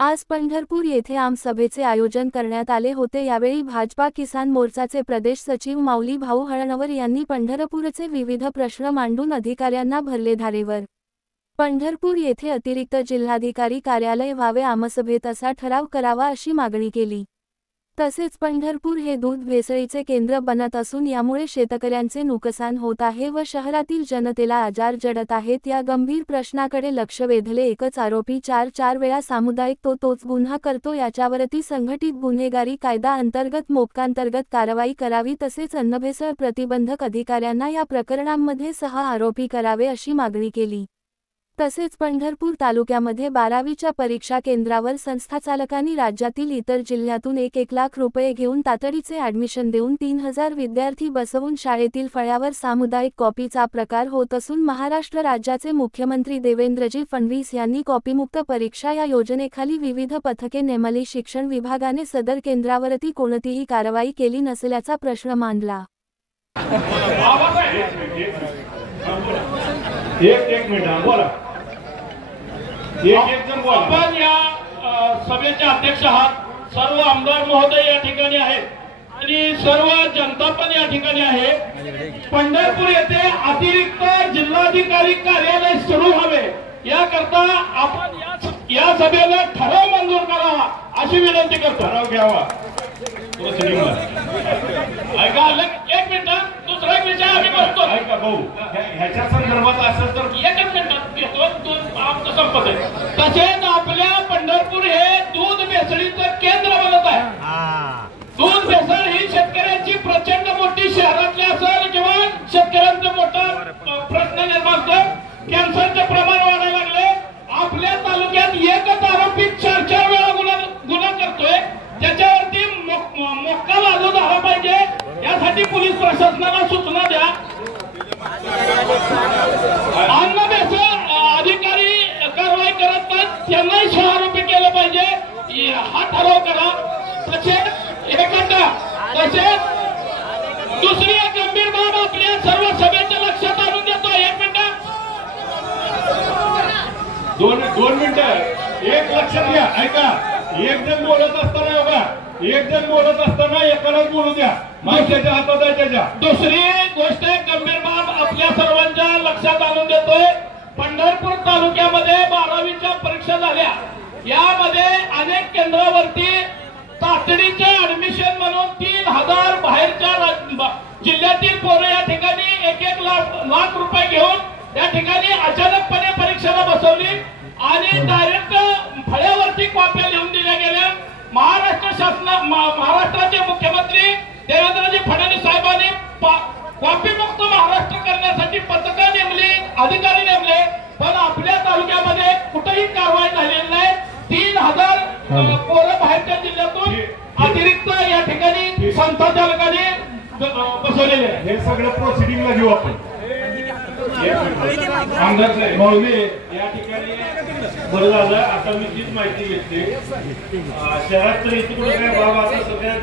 आज पंढरपूर येथे आमसभेचे आयोजन करण्यात आले होते। यावेळी भाजपा किसान मोर्चाचे प्रदेश सचिव माऊली भाऊ हळणवर यांनी पंढरपूरचे विविध प्रश्न मांडून अधिकाऱ्यांना भरले धारेवर। पंढरपूर येथे अतिरिक्त जिल्हाधिकारी कार्यालय व्हावे, आमसभेत असा ठराव करावा अशी मागणी केली। तसेच पंढरपूर हे दूध भेसळीचे केंद्र बनत असून यामुळे शेतकऱ्यांचे नुकसान होत आहे व शहरातील जनतेला आजार जडत आहेत। या गंभीर प्रश्नाकडे लक्ष वेधले। एकच आरोपी 4 वेळा सामुदायिक तोच गुन्हा करतो, याच्यावरती संघटित गुन्हेगारी कायदा अंतर्गत मोक्कांतर्गत कारवाई करावी। तसेच अन्नभेसळ प्रतिबंधक अधिकाऱ्यांना या प्रकरणांमध्ये 6 आरोपी करावे अशी मागणी केली। तसेच पंढरपूर तालुक्यामध्ये 12वीच्या परीक्षा केंद्रावर संस्थाचालकांनी राज्यातील इतर जिल्ह्यातून 1 लाख रुपये घेऊन तातडीचे ॲडमिशन देऊन 3000 विद्यार्थी बसवून शाळेतील फळ्यावर सामुदायिक कॉपीचा प्रकार होत असून महाराष्ट्र राज्याचे मुख्यमंत्री देवेंद्रजी फडणवीस यांनी कॉपीमुक्त परीक्षा या योजनेखाली विविध पथके नेमली। शिक्षण विभागाने सदर केंद्रावरती कोणतीही कारवाई केली नसल्याचा प्रश्न मांडला। एक मिनिट बोला। आपण या सभेचे अध्यक्ष आहात, सर्व आमदार महोदय या ठिकाणी आहेत आणि सर्व जनता पण या ठिकाणी आहे। पंढरपूर येथे अतिरिक्त जिल्हाधिकारी कार्यालय सुरू व्हावे याकरता आपण या सभेला ठराव मंजूर करावा अशी विनंती करतो। ठराव घ्यावा। ऐका, एक मिनिट, दुसरा विषय आम्ही बसतो। ऐका भाऊ, ह्याच्या संदर्भात असेल तर एकच मिनिटात घेतो, आमचं संपत आहे। तसेच आपल्या पंढरपूर हे दूध भेसळीचं केंद्र बनत आहे। दूध भेसळ ही शेतकऱ्यांची प्रचंड मोठी शहरातली असेल किंवा शेतकऱ्यांचा मोठा प्रश्न निर्माण होतो। कॅन्सरचे प्रमाण वाढायला लागले। आपल्या तालुक्यात एकच आरोपी 4 वेळा गुन्हा करतोय, त्याच्यावरती मोक्का लागू झाला पाहिजे। यासाठी पोलीस प्रशासनाला सूचना द्या। अन्न भेसळ अधिकारी कारवाई करत नाहीत, त्यांनाही 6 आरोपी केलं पाहिजे, हा ठराव करा। तसेच तसेच दुसरी एक गंभीर बाब आपल्या सर्व सभेच्या लक्षात आणून देतो। 1 मिनिट, 2 मिनिटं, एक लक्षात घ्या। ऐका, एक जण बोलत असताना एकालाच बोलू द्या, माणसाच्या हातात आहे त्याच्या। दुसरी गोष्ट, गंभीर बाब आपल्या सर्वांच्या लक्षात आणून देतोय। पंढरपूर तालुक्यामध्ये 12वीच्या परीक्षा झाल्या, यामध्ये अनेक केंद्रावरती तातडीचे ऍडमिशन म्हणून 3000 बाहेरच्या जिल्ह्यातील पोरं या ठिकाणी 1 लाख रुपये घेऊन या ठिकाणी अचानकपणे परीक्षेला बसवली आणि डायरेक्ट फळ्यावरती कॉप्या लिहून दिल्या गेल्या। महाराष्ट्राचे मुख्यमंत्री देवेंद्रजी फडणवीस साहेबांनी कॉपीमुक्त महाराष्ट्र करण्यासाठी पथकं नेमली, अधिकारी नेमले, पण आपल्या तालुक्यामध्ये कुठेही कारवाई झालेली नाही। 3000 पोरं बाहेरच्या जिल्ह्यातून अतिरिक्त या ठिकाणी संस्थाचालकांनी बसवलेले। हे सगळं प्रोसिडिंगला घेऊ आपण। आमदार साहेब मौली या ठिकाणी बरं झालं, आता मी तीच माहिती घेतली। शहरात तर इथे कुठे काय बाबा आता सगळ्यात